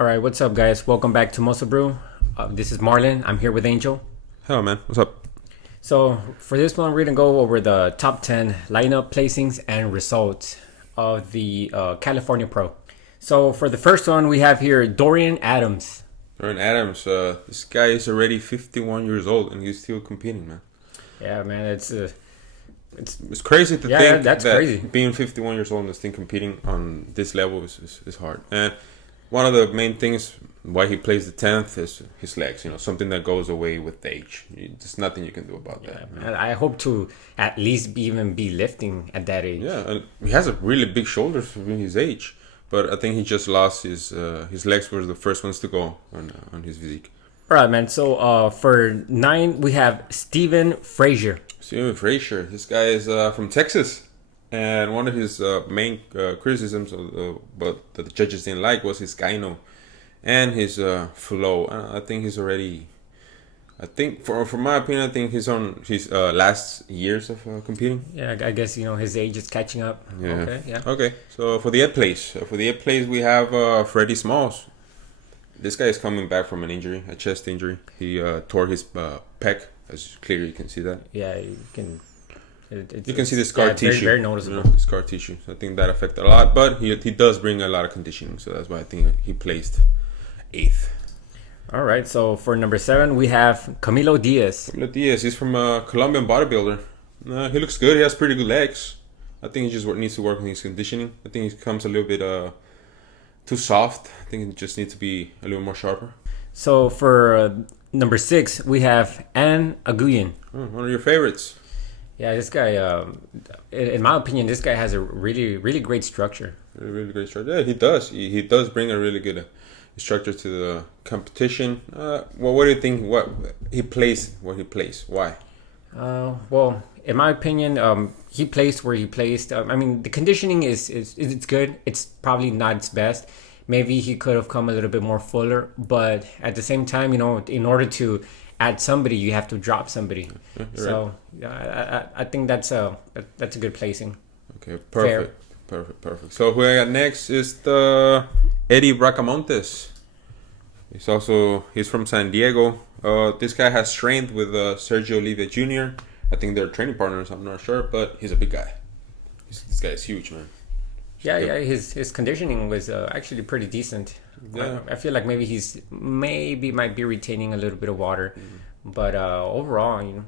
All right, what's up, guys? Welcome back to Muscle Brew. This is Marlon. I'm here with Angel. Hello, man. What's up? So for this one, we're gonna go over the top 10 lineup placings and results of the California Pro. So for the first one, we have here Dorian Adams. Dorian Adams. This guy is already 51 years old and he's still competing, man. Yeah, man, it's crazy to think that's that crazy. Being 51 years old and still competing on this level is hard. And one of the main things why he plays the 10th is his legs. You know, something that goes away with age. There's nothing you can do about that. Man, I hope to at least even be lifting at that age. Yeah, and he has a really big shoulders for his age, but I think he just lost his legs were the first ones to go on his physique. All right, man. So for 9, we have Steven Frazier. Steven Frazier, this guy is from Texas, and one of his main criticisms but that the judges didn't like was his gyno and his flow. I think he's already, for my opinion, I think he's on his last years of competing. Yeah, I guess his age is catching up. Yeah. Okay, yeah. Okay, so for the 8th place, we have Freddie Smalls. This guy is coming back from an injury, a chest injury. He tore his pec, as clearly you can see that. Yeah, you can. You can see the scar tissue. Very noticeable. You know, scar tissue. So I think that affected a lot, but he does bring a lot of conditioning, so that's why I think he placed 8th. All right, so for number 7, we have Camilo Diaz. Camilo Diaz, he's from a Colombian bodybuilder. He looks good. He has pretty good legs. I think he just needs to work on his conditioning. I think he comes a little bit too soft. I think it just needs to be a little more sharper. So for number 6, we have Aguilene. One of your favorites. Yeah, this guy, in my opinion, this guy has a really, really great structure. Really great structure. Yeah, he does. He does bring a really good structure to the competition. Well, what do you think? What he plays? Why? Well, in my opinion, he placed where he placed. I mean, the conditioning is it's good. It's probably not its best. Maybe he could have come a little bit more fuller, but at the same time, in order to add somebody, you have to drop somebody. Yeah, so right. I think that's a good placing. Okay, perfect. Fair. Perfect. So who I got next is the Eddie Bracamontes. He's from San Diego. This guy has trained with Sergio Oliva Jr. I think they're training partners. I'm not sure, but he's a big guy. This guy is huge, man. Yeah. His conditioning was actually pretty decent. Yeah. I feel like maybe might be retaining a little bit of water, but overall,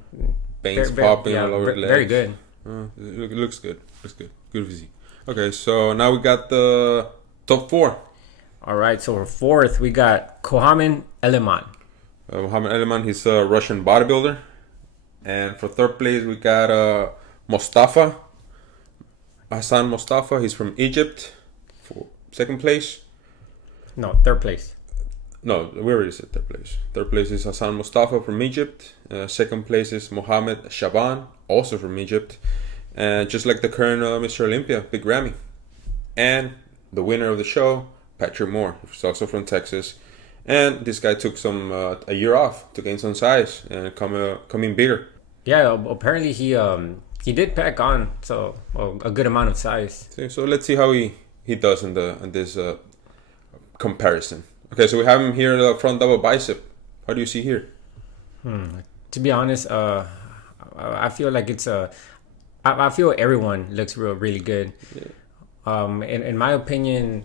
veins popping all over the legs. Very good. It looks good. Good physique. Okay, so now we got the top 4. All right, so for 4th we got Mohamed Eleman. Mohamed Eleman, he's a Russian bodybuilder, and for 3rd place we got Mustafa. Hassan Mustafa, he's from Egypt. For 2nd place. No, 3rd place. No, we already said 3rd place. 3rd place is Hassan Mustafa from Egypt. 2nd place is Mohamed Shaban, also from Egypt. And just like the current Mr. Olympia, Big Ramy. And the winner of the show, Patrick Moore, who's also from Texas. And this guy took a year off to gain some size and come in bigger. Yeah, apparently he did pack on a good amount of size. So let's see how he does in this comparison. Okay, so we have him here, the front double bicep. How do you see here? To be honest, I feel like I feel everyone looks really good. Yeah. In my opinion,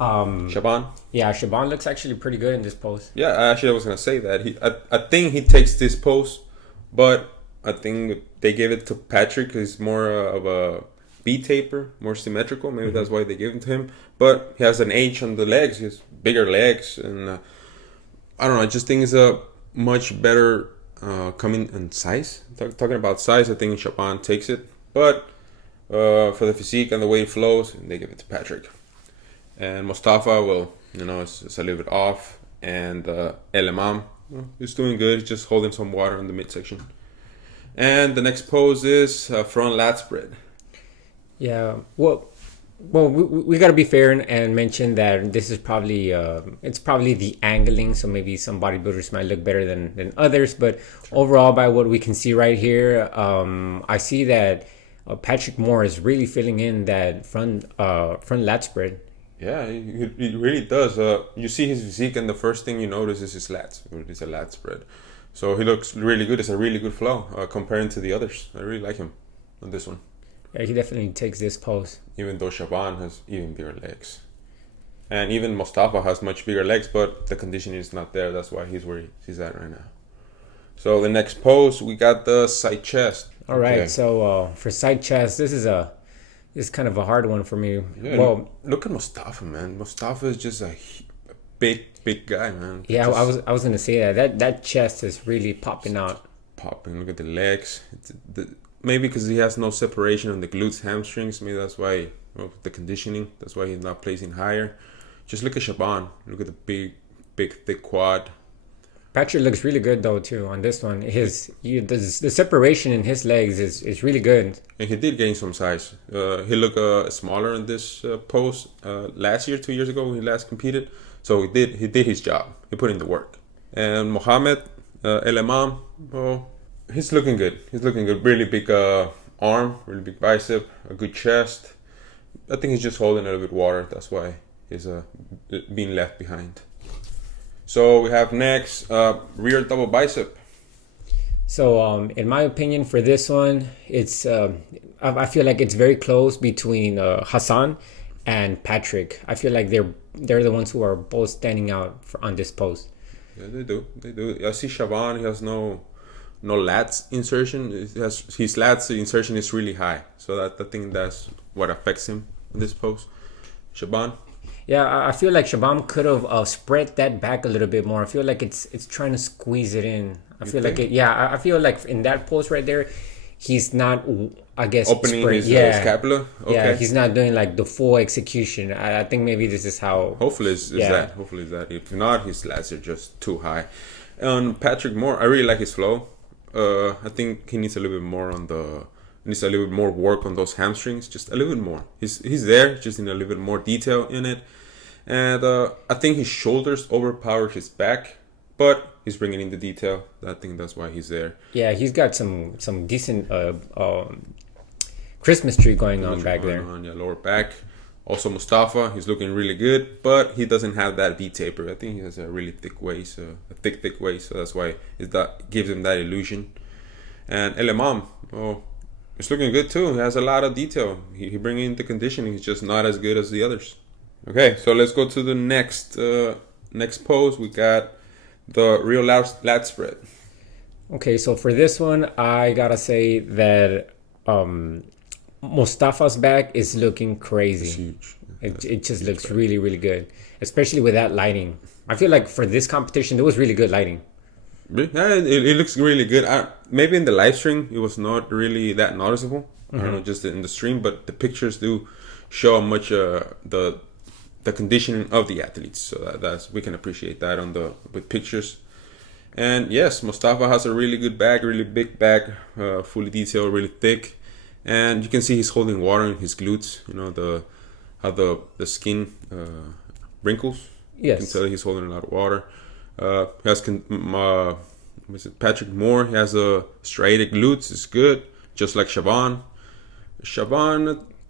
Shaban. Yeah, Shaban looks actually pretty good in this pose. Yeah, I was gonna say that I think he takes this pose, but I think they gave it to Patrick. He's more of a B taper, more symmetrical. Maybe that's why they gave it to him. But he has an H on the legs. He has bigger legs, and I don't know. I just think it's a much better coming in size. Talking about size, I think Shaban takes it. But for the physique and the way it flows, they give it to Patrick. And Mustafa, well, it's a little bit off. And Eleman, he's doing good. He's just holding some water in the midsection. And the next pose is front lat spread. Yeah, well, we got to be fair and mention that this is probably it's probably the angling, so maybe some bodybuilders might look better than others. But overall, by what we can see right here, I see that Patrick Moore is really filling in that front lat spread. Yeah, he really does. You see his physique, and the first thing you notice is his lats. It's a lat spread. So he looks really good. It's a really good flow comparing to the others. I really like him on this one. Yeah, he definitely takes this pose. Even though Shaban has even bigger legs. And even Mustafa has much bigger legs, but the conditioning is not there. That's why he's where he's at right now. So the next pose, we got the side chest. All right, so for side chest, this is kind of a hard one for me. Yeah, well, look at Mustafa, man. Mustafa is just a big guy, man. Yeah, just I was gonna say that chest is really popping out. Popping. Look at the legs. Maybe because he has no separation on the glutes, hamstrings. Maybe that's why the conditioning. That's why he's not placing higher. Just look at Shaban. Look at the big, thick quad. Patrick looks really good though too on this one. The separation in his legs is really good. And he did gain some size. He looked smaller in this pose last year, 2 years ago when he last competed. So he did his job. He put in the work. And Mohammed El Imam, he's looking good. He's looking good. Really big arm, really big bicep, a good chest. I think he's just holding a little bit water. That's why he's being left behind. So we have next rear double bicep. So in my opinion, for this one, it's I feel like it's very close between Hassan and Patrick. I feel like they're the ones who are both standing out on this pose. Yeah, they do. I see Shaban. He has no lats insertion. His lats insertion is really high. So I think that's what affects him in this pose. Shaban. Yeah, I feel like Shaban could have spread that back a little bit more. I feel like it's trying to squeeze it in. I feel like I feel like in that pose right there, he's not, I guess, opening his scapula. Okay. Yeah, he's not doing like the full execution. I think maybe this is how. Hopefully it's that. Hopefully it's that. If not, his lats are just too high. And Patrick Moore, I really like his flow. I think he needs a little bit more needs a little bit more work on those hamstrings, just a little bit more. He's there, just in a little bit more detail in it. And I think his shoulders overpower his back, but he's bringing in the detail. I think that's why he's there. Yeah, he's got some decent Christmas tree going on back there. Yeah, lower back. Also Mustafa, he's looking really good, but he doesn't have that V taper. I think he has a really thick waist, a thick waist, so that's why that gives him that illusion. And El Imam, it's looking good too. He has a lot of detail. He brings in the conditioning. He's just not as good as the others. Okay, so let's go to the next pose. We got the real lat spread. Okay, so for this one, I gotta say that Mustafa's back is looking crazy. It's huge. It just looks really, really good, especially with that lighting. I feel like for this competition, there was really good lighting. Yeah, it looks really good. Maybe in the live stream, it was not really that noticeable. I don't know, just in the stream, but the pictures do show how much the conditioning of the athletes. So that's we can appreciate that with pictures. And yes, Mustafa has a really good back, really big back, fully detailed, really thick, and you can see he's holding water in his glutes. You know how the skin wrinkles. Yes, you can tell he's holding a lot of water. He has Patrick Moore. He has a striated glutes. It's good, just like Shaban.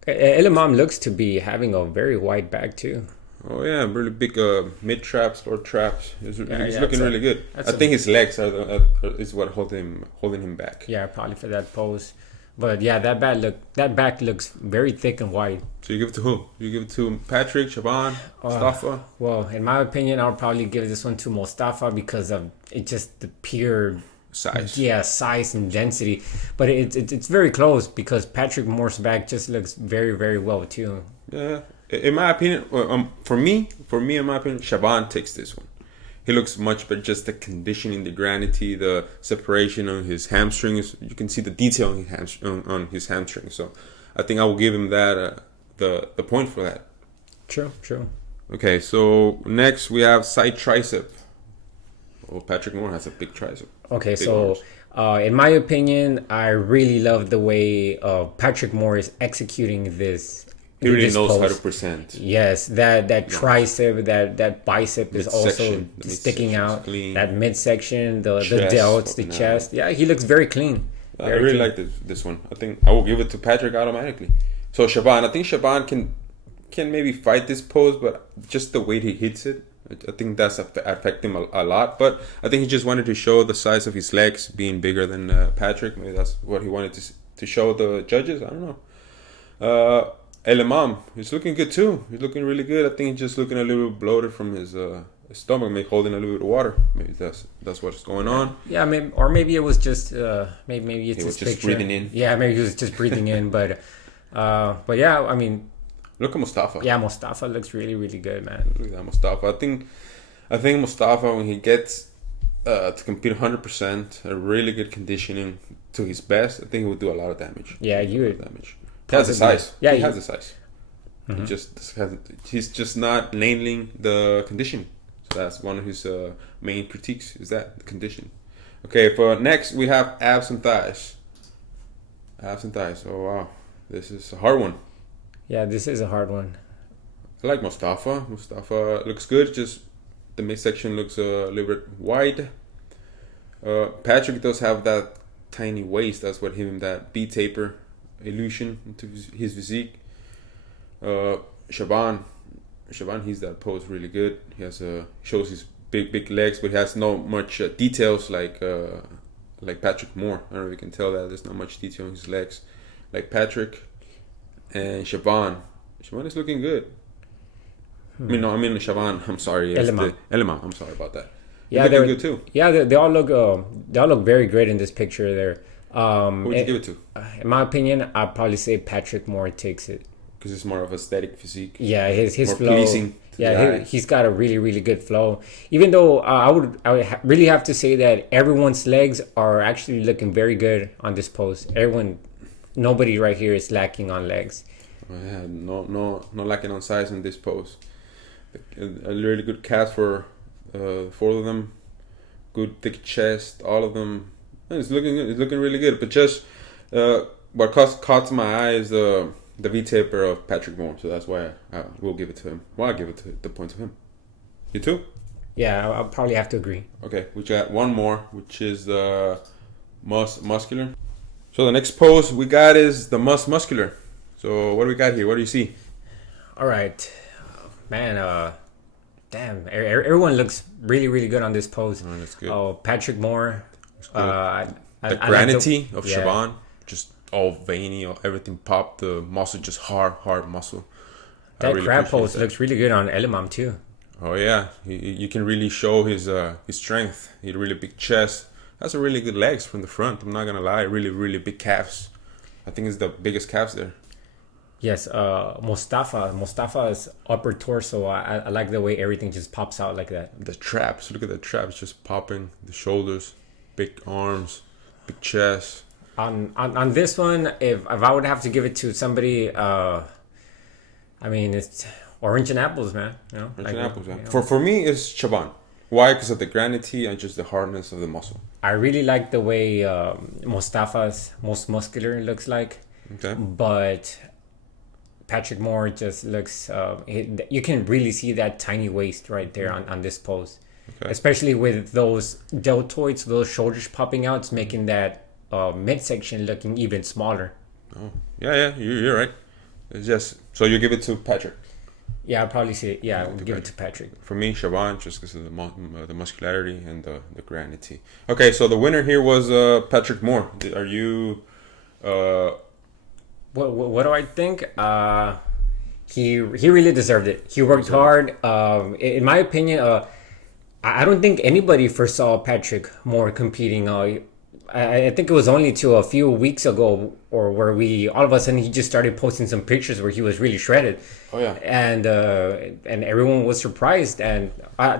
El Imam looks to be having a very wide back too. Oh yeah, really big mid traps, lower traps. He's looking really good. I think his legs is what holding him back. Yeah, probably for that pose. But yeah, that back looks very thick and wide. So you give it to who? You give it to Patrick, Shaban, Mustafa? Well, in my opinion, I'll probably give this one to Mustafa because of it, just the pure size. Yeah, size and density. But it's very close because Patrick Moore's back just looks very, very well too. Yeah, in my opinion, for me, in my opinion, Shaban takes this one. He looks much better. Just the conditioning, the gravity, the separation on his hamstrings. You can see the detail on his hamstrings. So I think I will give him that the point for that. True. Okay, so next we have side tricep. Oh, Patrick Moore has a big tricep. Okay, so in my opinion, I really love the way Patrick Moore is executing this. He really knows how to present. Yes, that tricep, that bicep is also sticking out. Clean. That midsection, the delts, the chest. Yeah, he looks very clean. I really like this one. I think I will give it to Patrick automatically. So Shaban, I think Shaban can can maybe fight this pose, but just the way he hits it, I think that's affecting him a lot. But I think he just wanted to show the size of his legs being bigger than Patrick. Maybe that's what he wanted to show the judges. I don't know. El Imam, he's looking good too. He's looking really good. I think he's just looking a little bloated from his stomach, maybe holding a little bit of water. Maybe that's what's going on. Yeah, maybe it was just maybe it's he was his just picture. breathing in. Yeah, maybe he was just breathing in, but yeah, I mean, look at Mustafa. Yeah, Mustafa looks really, really good, man. Look at that Mustafa. I think Mustafa, when he gets to compete 100%, a really good conditioning to his best, I think he would do a lot of damage. Yeah, you would. Damage. He has the size. Yeah, he has the size. Mm-hmm. He's just not nailing the conditioning. So that's one of his main critiques, is that the conditioning. Okay, for next we have abs and thighs. Abs and thighs. Oh wow, this is a hard one. Yeah, this is a hard one. I like Mustafa. Mustafa looks good. Just the midsection looks a little bit wide. Patrick does have that tiny waist. That's what gave him that B-taper illusion into his physique. Shaban, he's that pose really good. He has shows his big legs, but he has no much details like Patrick Moore. I don't know if you can tell that there's not much detail in his legs like Patrick. And Shaban is looking good. I mean Shaban. I'm sorry. Element. I'm sorry about that. Yeah, they're good too. Yeah, they all look very great in this picture there. Who would you give it to? In my opinion, I'd probably say Patrick Moore takes it. Because it's more of aesthetic physique. Yeah, his more flow. Pleasing he's got a really, really good flow. Even though I would really have to say that everyone's legs are actually looking very good on this pose. Nobody right here is lacking on legs. Oh, yeah, no lacking on size in this pose. A really good cast for four of them. Good thick chest, all of them. It's looking really good. But just what caught my eye is the V-taper of Patrick Moore. So that's why I will give it to him. Well, I give it to the point to him. You too? Yeah, I'll probably have to agree. Okay, we got one more, which is the muscular. So the next pose we got is the muscular. So what do we got here? What do you see? All right, man. Damn, everyone looks really, really good on this pose. Oh, that's good. Oh, Patrick Moore. The granity of Shaban, just all veiny, everything popped. The muscle just hard muscle. That really crab pose looks really good on Elimam too. Oh yeah, you can really show his strength. He had a really big chest. That's a really good legs from the front. I'm not gonna lie, really big calves. I think it's the biggest calves there. Yes, Mustafa's upper torso. I like the way everything just pops out like that. The traps, look at the traps just popping. The shoulders, big arms, big chest. On this one, if I would have to give it to somebody, I mean it's orange and apples, man. You know, orange and apples. Yeah. For me, it's Shaban. Why? Because of the granity and just the hardness of the muscle. I really like the way Mustafa's most muscular looks like. Okay. But Patrick Moore just looks. You can really see that tiny waist right there on this pose. Okay. Especially with those deltoids, those shoulders popping out, it's making that midsection looking even smaller. Oh, yeah, you're right. It's just so you give it to Patrick. Yeah, I'd probably say I would give it to Patrick. For me, Shaban, just because of the muscularity and the granity. Okay, so the winner here was Patrick Moore. Are you? What do I think? He really deserved it. He worked hard. In my opinion, I don't think anybody foresaw Patrick Moore competing. I think it was only to a few weeks ago, or where all of a sudden he just started posting some pictures where he was really shredded. Oh yeah. And everyone was surprised. And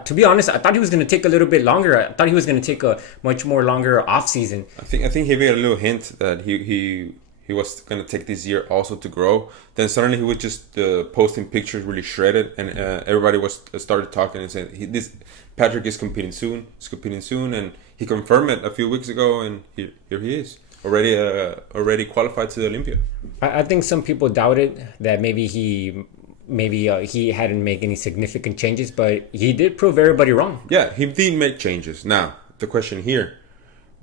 to be honest, I thought he was going to take a little bit longer. I thought he was going to take a much more longer off season. I think he made a little hint that he was going to take this year also to grow. Then suddenly he was just posting pictures really shredded, and everybody started talking and saying this Patrick is competing soon. He's competing soon, and he confirmed it a few weeks ago, and here he is already qualified to the Olympia. I think some people doubted that maybe he hadn't made any significant changes, but he did prove everybody wrong. Yeah, he did make changes. Now the question here,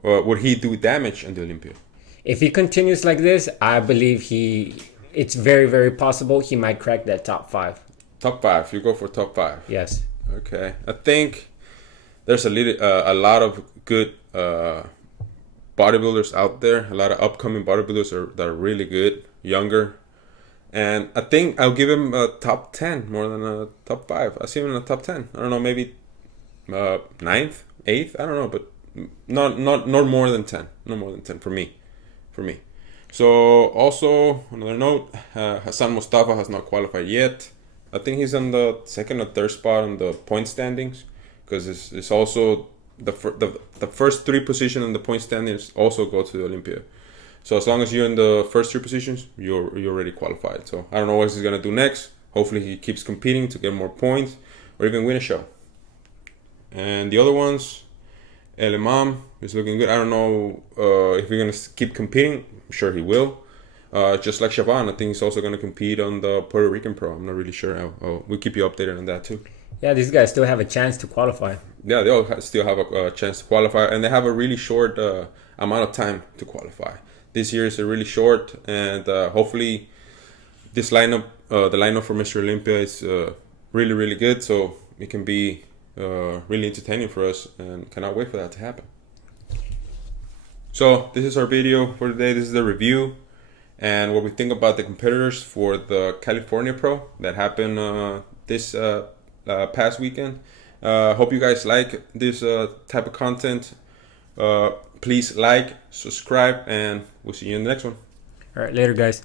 would he do damage in the Olympia? If he continues like this, I believe he it's very, very possible he might crack that top 5. Top 5. You go for top 5. Yes. Okay. I think there's a lot of good bodybuilders out there. A lot of upcoming bodybuilders that are really good, younger. And I think I'll give him a top 10 more than a top 5. I see him in a top 10. I don't know, maybe 9th, 8th. I don't know, but not more than 10. No more than 10 for me. So also, another note, Hassan Mustafa has not qualified yet. I think he's on the 2nd or 3rd spot on the point standings, because it's also the first 3 positions in the point standings also go to the Olympia. So as long as you're in the first 3 positions, you're already qualified. So I don't know what he's gonna do next. Hopefully he keeps competing to get more points or even win a show. And the other ones, El Imam is looking good. I don't know if he's gonna keep competing. I'm sure he will. Just like Shaban, I think he's also gonna compete on the Puerto Rican Pro. I'm not really sure. We'll keep you updated on that too. Yeah, these guys still have a chance to qualify. Yeah, they all still have a chance to qualify, and they have a really short amount of time to qualify. This year is really short, and hopefully this lineup, the lineup for Mr. Olympia is really, really good, so it can be really entertaining for us, and cannot wait for that to happen. So this is our video for today. This is the review and what we think about the competitors for the California Pro that happened this past weekend. Hope you guys like this type of content. Please like, subscribe, and we'll see you in the next one. All right, later, guys.